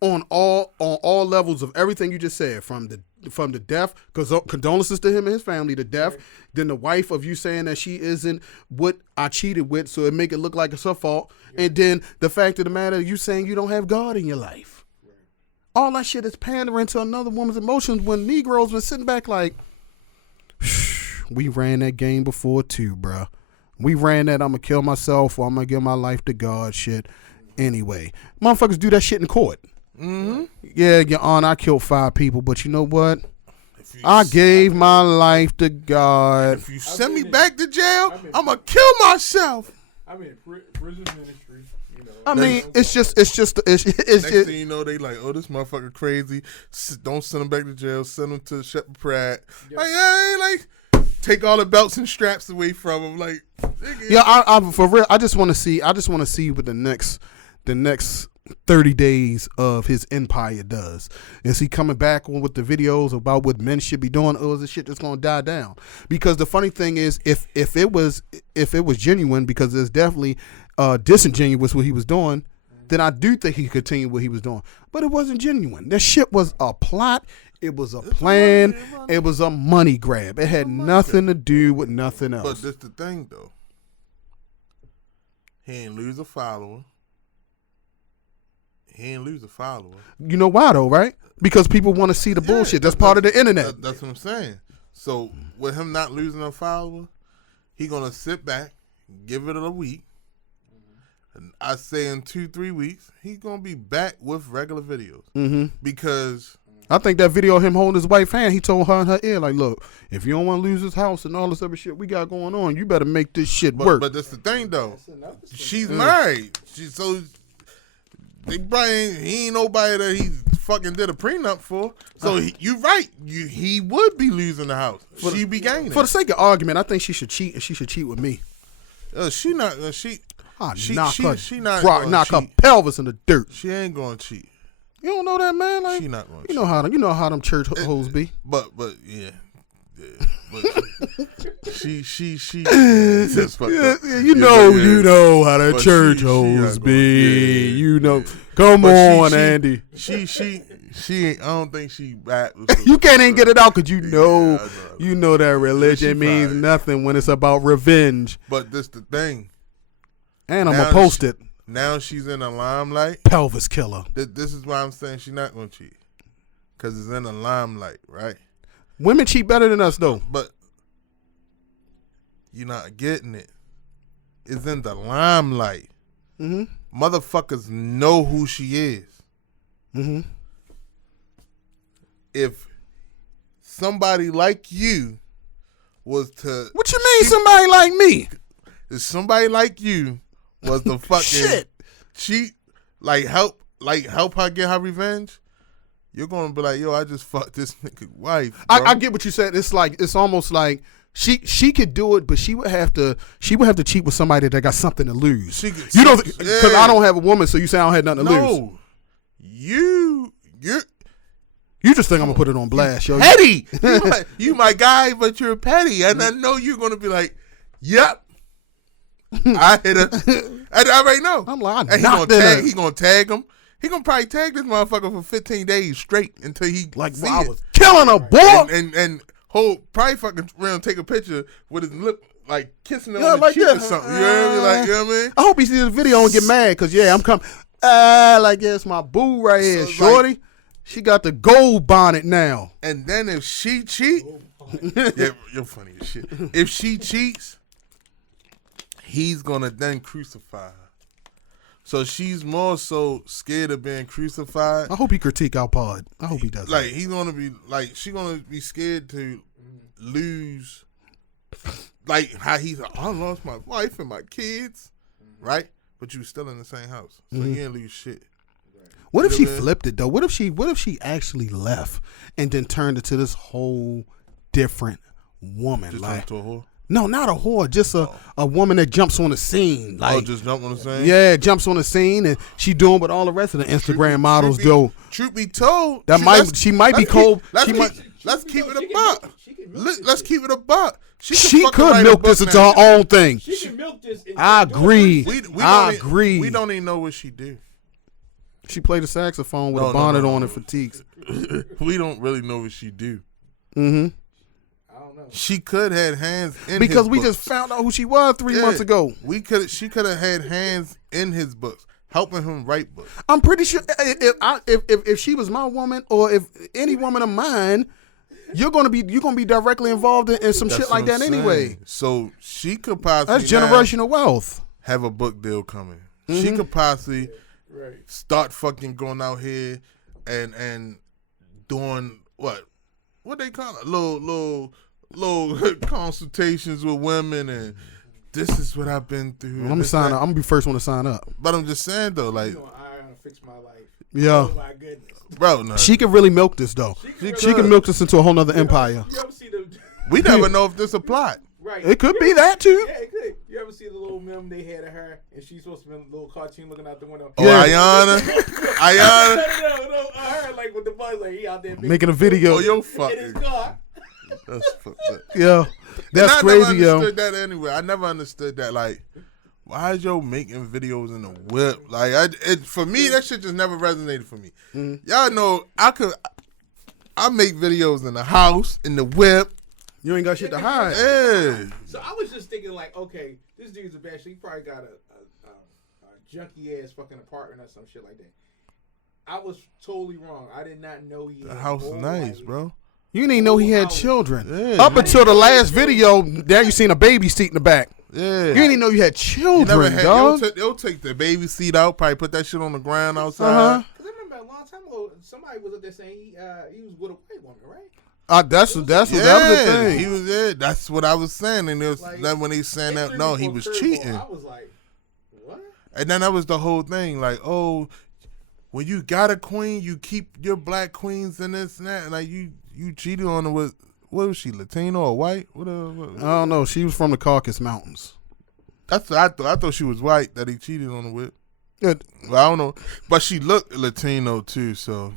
on all levels of everything you just said, from the death, because condolences to him and his family, the death, then the wife of you saying that she isn't what I cheated with, so it make it look like it's her fault, and then the fact of the matter, you saying you don't have God in your life. All that shit is pandering to another woman's emotions when Negroes been sitting back like, we ran that game before too, bruh. We ran that I'm going to kill myself or I'm going to give my life to God shit anyway. Motherfuckers do that shit in court. Mm-hmm. Yeah, Your Honor, I killed 5 people, but you know what? I gave my life to God. If you send me back to jail, I'm going to kill myself. I'm in prison ministry. You know, I mean, it's just. Next thing you know, they like, oh, this motherfucker crazy. Don't send him back to jail. Send him to Shepherd Pratt. Yep. Like, hey, like, take all the belts and straps away from him. Like, nigga. Yeah, I for real. I just want to see what the next 30 days of his empire does. Is he coming back on with the videos about what men should be doing, or is the shit just gonna die down? Because the funny thing is, if it was genuine, because it's definitely disingenuous what he was doing, then I do think he continued what he was doing. But it wasn't genuine. That shit was a plot. It was a plan. It was a money grab. It had nothing to do with nothing else. But that's the thing, though. He ain't lose a follower. You know why, though, right? Because people want to see the bullshit. That's part of the internet. That's what I'm saying. So with him not losing a follower, he going to sit back, give it a week. And I say in 2-3 weeks, he's going to be back with regular videos. Mm-hmm. Because I think that video of him holding his wife's hand, he told her in her ear, like, look, if you don't want to lose this house and all this other shit we got going on, you better make this shit work. But that's the thing, though. She's married. He ain't nobody that he fucking did a prenup for. So you right. He would be losing the house. She be gaining. For the sake of argument, I think she should cheat, and she should cheat with me. She not. Knock her pelvis in the dirt. She ain't gonna cheat. You don't know that, man. Like, she not gonna. You know how them church hoes be. But yeah. But she just fucked up. You know how the church hoes be. You know. Come on, Andy. She ain't. I don't think she back. You can't even get it out because you know that religion means nothing when it's about revenge. But this the thing. And I'm gonna post it. Now she's in the limelight. Pelvis killer. This is why I'm saying she's not gonna cheat, because it's in the limelight, right? Women cheat better than us, though. But you're not getting it. It's in the limelight. Mm-hmm. Motherfuckers know who she is. Mm-hmm. If somebody like you was to... What you mean somebody like me? If somebody like you was the fucking cheat, help her get her revenge, you're gonna be like, yo, I just fucked this nigga wife. I get what you said. It's almost like she could do it, but she would have to cheat with somebody that got something to lose. Because I don't have a woman, so you say I don't have nothing to lose. No, you just think I'm gonna put it on blast, yo. Petty. You my guy, but you're petty, and I know you're gonna be like, yep. I hit her. I already know. I'm like, he gonna tag him. He gonna probably tag this motherfucker for 15 days straight until he like, well, I was killing a boy. And probably fucking around take a picture with his lip like kissing him on the cheek or something. You know what I mean? I hope he sees this video and get mad because I'm coming. It's my boo right here, shorty. Like, she got the gold bonnet now. And then if she cheat, you're funny as shit. If she cheats, he's gonna then crucify her. So she's more so scared of being crucified. I hope he critique our pod. I hope he does. Like he's gonna be like she gonna be scared to lose. Like how he's like, I lost my wife and my kids, right? But you still in the same house, so you didn't lose shit. What if she flipped it though? What if she actually left and then turned into this whole different woman? Just like turned into a whore? No, not a whore. Just a woman that jumps on the scene. Like just jump on the scene. Yeah, jumps on the scene and she doing what all the rest of the Instagram models do. Truth be told, she might be cold. Let's keep it a buck. Let's keep it a buck. She could milk this into her own thing. She can milk this. I agree. I agree. We don't even know what she do. She played the saxophone with a bonnet on and fatigues. We don't really know what she do. Mm-hmm. I don't know. She could have hands in because his we books. just found out who she was 3 months ago. She could have had hands in his books, helping him write books. I'm pretty sure if she was my woman or if any woman of mine, you're gonna be directly involved in some shit like that anyway. So she could possibly that's generational wealth. Have a book deal coming. She could possibly start fucking going out here and doing what they call it, little consultations with women, and this is what I've been through. I'm gonna be first one to sign up. But I'm just saying though, like, I fix my life. Yeah. Oh my goodness. Bro, no. She can really milk this though. She can milk this into a whole nother empire. You ever see the? We never know if this a plot. Right. It could be that too. Yeah, it could. You ever see the little meme they had of her and she's supposed to be a little cartoon looking out the window? Oh, yeah. Ayana. No, her like with the buzz, like he out there making a video. Oh, yo, in fuck. his car. That's fucked up. Yeah, that's crazy, yo. I never understood that anyway. I never understood that. Like, why is yo making videos in the whip? Like, for me, that shit just never resonated for me. Y'all know I make videos in the house, in the whip. You ain't got shit to hide. Yeah. So I was just thinking, like, okay, this dude's a bachelor. He probably got a junky ass fucking apartment or some shit like that. I was totally wrong. I did not know he. The house is nice, bro. You didn't even know he had children. Yeah, up until the last video, there you seen a baby seat in the back. Yeah. You didn't even know you had children, dog. They'll take the baby seat out, probably put that shit on the ground outside. Uh-huh. Because I remember a long time ago, somebody was up there saying he was with a white woman, right? That's what that was the thing. He was there. That's what I was saying. And it was Like, that when they saying that, no, he was cheating. I was like, what? And then that was the whole thing. Like, oh, when you got a queen, you keep your black queens and this and that. And like you cheated on her with, what was she, Latino or white? What? I don't know. She was from the Caucasus Mountains. That's what I thought. I thought she was white that he cheated on her with. Yeah. Well, I don't know. But she looked Latino too. So,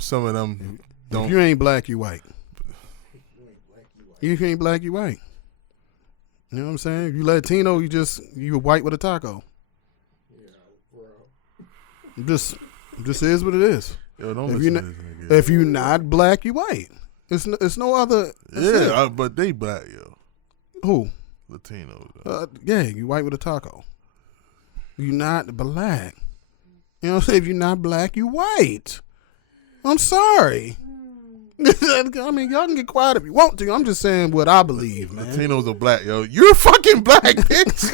some of them don't. If you ain't black, you white. If you ain't black, you white. You know what I'm saying? If you Latino, you white with a taco. Yeah, bro. This is what it is. Yo, don't If listen you to this nigga. if you not black, you white. It's no other. Yeah, but they black, yo. Who? Latinos. Yeah, you white with a taco. You not black. You know what I'm saying? If you're not black, you white. I'm sorry. I mean, y'all can get quiet if you want to. I'm just saying what I believe, man. Latinos are black, yo. You're fucking black, bitch.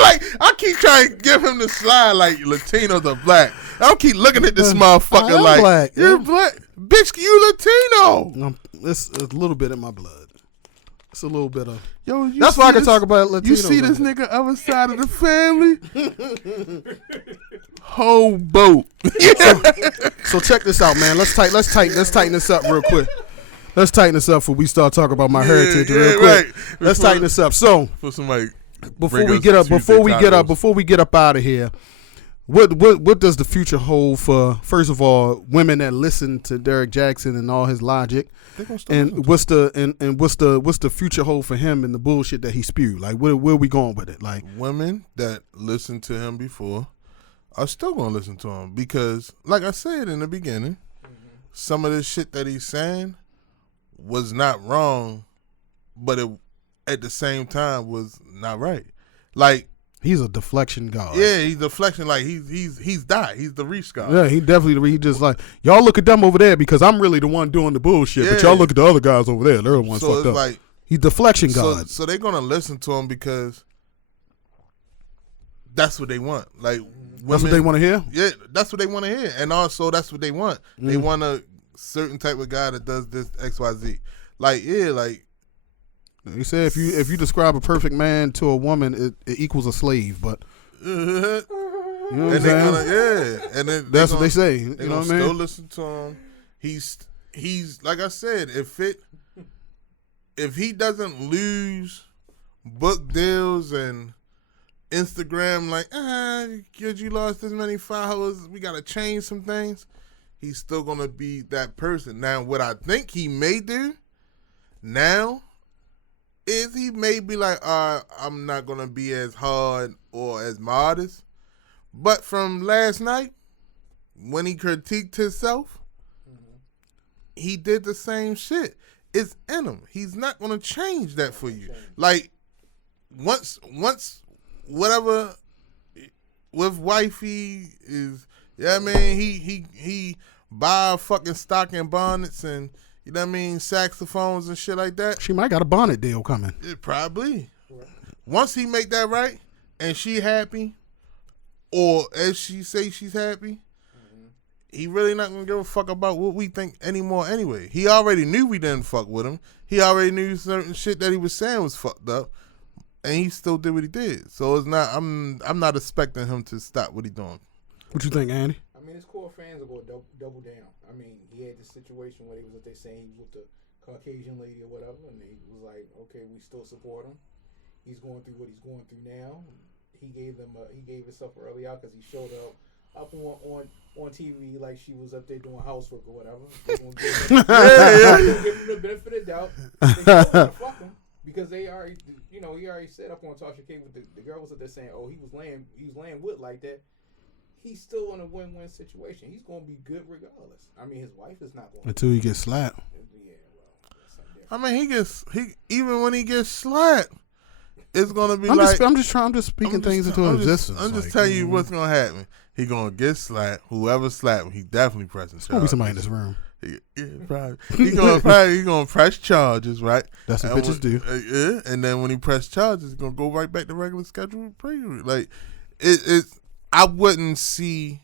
Like, I keep trying to give him the slide like Latinos are black. I don't keep looking at this motherfucker like, black, you're black. Bitch, you Latino. It's a little bit in my blood. It's a little bit of. Yo, that's why I can talk about Latinos. You see this nigga other side of the family? Whole boat. So check this out, man. Let's tighten this up real quick. Let's tighten this up before we start talking about my heritage real quick. Right. Let's tighten this up. So for somebody before we get up out of here, what does the future hold for, first of all, women that listen to Derrick Jaxn and all his logic, and what's the future hold for him and the bullshit that he spewed? Like, where are we going with it? Like, women that listened to him before are still gonna listen to him because, like I said in the beginning, some of the shit that he's saying was not wrong, but it at the same time was not right. Like, he's a deflection god. Yeah, he's deflection. Like he's died. He's the reach god. Yeah, he just like, y'all look at them over there because I'm really the one doing the bullshit. But y'all look at the other guys over there. They're the ones fucked up. Like, he's deflection god. So they're gonna listen to him because that's what they want. Like That's what they want to hear? Yeah, that's what they want to hear. And also, that's what they want. They want a certain type of guy that does this XYZ. Like, yeah, like. You said if you describe a perfect man to a woman, it equals a slave, but. You know what I'm saying? And then that's what they say. You know what I mean? Still listen to him. He's like I said, if he doesn't lose book deals and Instagram, like, because you lost this many followers, we gotta change some things. He's still gonna be that person. Now, what I think he may do now is he may be like, I'm not gonna be as hard or as modest. But from last night, when he critiqued himself, he did the same shit. It's in him. He's not gonna change that for you. Like once whatever with wifey is, I mean, he buy fucking stocking bonnets and, you know what I mean, saxophones and shit like that. She might got a bonnet deal coming. It probably. Once he make that right and she happy, or as she say she's happy, he really not gonna give a fuck about what we think anymore anyway. He already knew we didn't fuck with him. He already knew certain shit that he was saying was fucked up, and he still did what he did. So it's not. I'm not expecting him to stop what he doing. What you think, Andy? I mean, his core fans are going to double down. I mean, he had this situation where he was up there saying he was with the Caucasian lady or whatever, and he was like, okay, we still support him. He's going through what he's going through now. He gave himself an early out because he showed up on TV like she was up there doing housework or whatever. They're gonna give him the benefit of the doubt. They gonna fuck him because they already, he already said up on Tasha K with the girl was up there saying, oh, he was laying wood like that. He's still in a win-win situation. He's gonna be good regardless. I mean, his wife is not going until he gets slapped. Yeah, well, I mean, even when he gets slapped, it's gonna be I'm like just speaking things into existence. I'm just telling you what's gonna happen. He gonna get slapped. Whoever slapped him, he definitely pressing charges. Gonna be somebody in this room. Yeah, probably. He gonna press charges, right? That's what bitches do. Yeah, and then when he press charges, he's gonna go right back to regular scheduled preview. Like I wouldn't see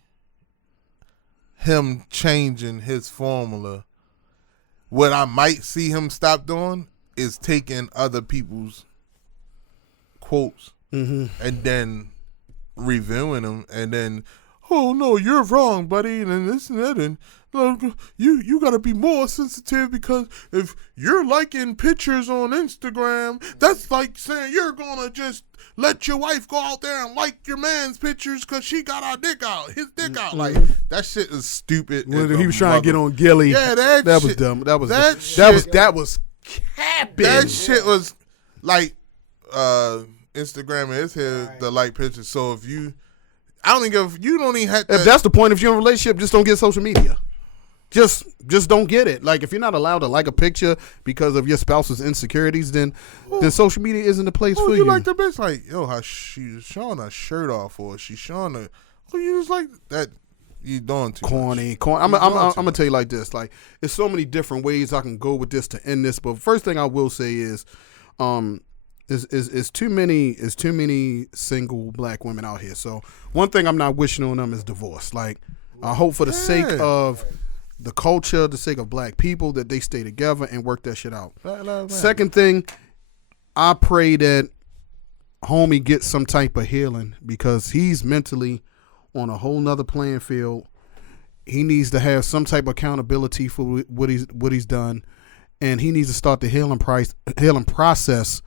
him changing his formula. What I might see him stop doing is taking other people's quotes and then reviewing them and then, oh no, you're wrong, buddy, and this and that, and you gotta be more sensitive because if you're liking pictures on Instagram, that's like saying you're gonna just let your wife go out there and like your man's pictures because she got his dick out. Like, that shit is stupid. When he was trying to get on Gilly, yeah, that was dumb. That was capping. That shit was like Instagram is here the like pictures. So if you don't even have to. If that's the point, if you're in a relationship, just don't get social media. Just don't get it. Like, if you're not allowed to like a picture because of your spouse's insecurities, then social media isn't the place for you. You like the bitch, like, yo, how she's showing her shirt off, or she's showing her. You just like that. You doing too corny. much. I'm gonna tell you like this. Like, there's so many different ways I can go with this to end this. But first thing I will say is too many single black women out here. So one thing I'm not wishing on them is divorce. Like, I hope for the sake of the culture, the sake of black people, that they stay together and work that shit out. Second thing, I pray that homie gets some type of healing because he's mentally on a whole nother playing field. He needs to have some type of accountability for what he's done, and he needs to start the healing process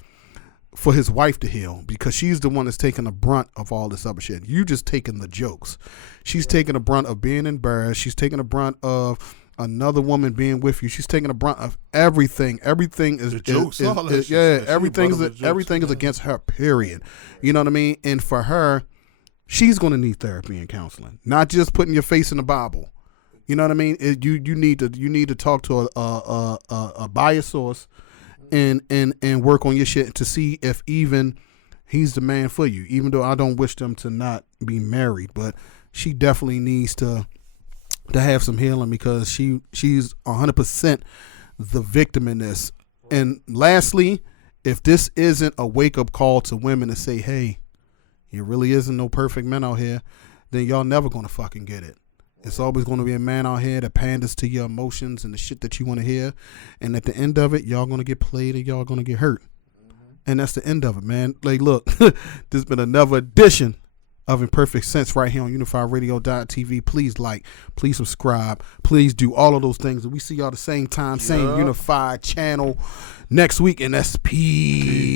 for his wife to heal, because she's the one that's taking the brunt of all this other shit. You just taking the jokes. She's taking the brunt of being embarrassed. She's taking the brunt of another woman being with you. She's taking the brunt of everything. Everything is everything is against her, period. You know what I mean? And for her, she's going to need therapy and counseling, not just putting your face in the Bible. You know what I mean? You need to talk to a bias source and work on your shit to see if even he's the man for you. Even though I don't wish them to not be married, but she definitely needs to have some healing, because she's 100% the victim in this. And lastly, if this isn't a wake up call to women to say, hey, there really isn't no perfect men out here, then y'all never gonna fucking get it. It's always gonna be a man out here that panders to your emotions and the shit that you want to hear, and at the end of it, y'all gonna get played and y'all gonna get hurt. And that's the end of it, man. Like, look, there's been another edition of Imperfect Sense right here on UnifiedRadio.tv. Please like, please subscribe, please do all of those things. And we see y'all the same time, same unified channel next week, and that's peace.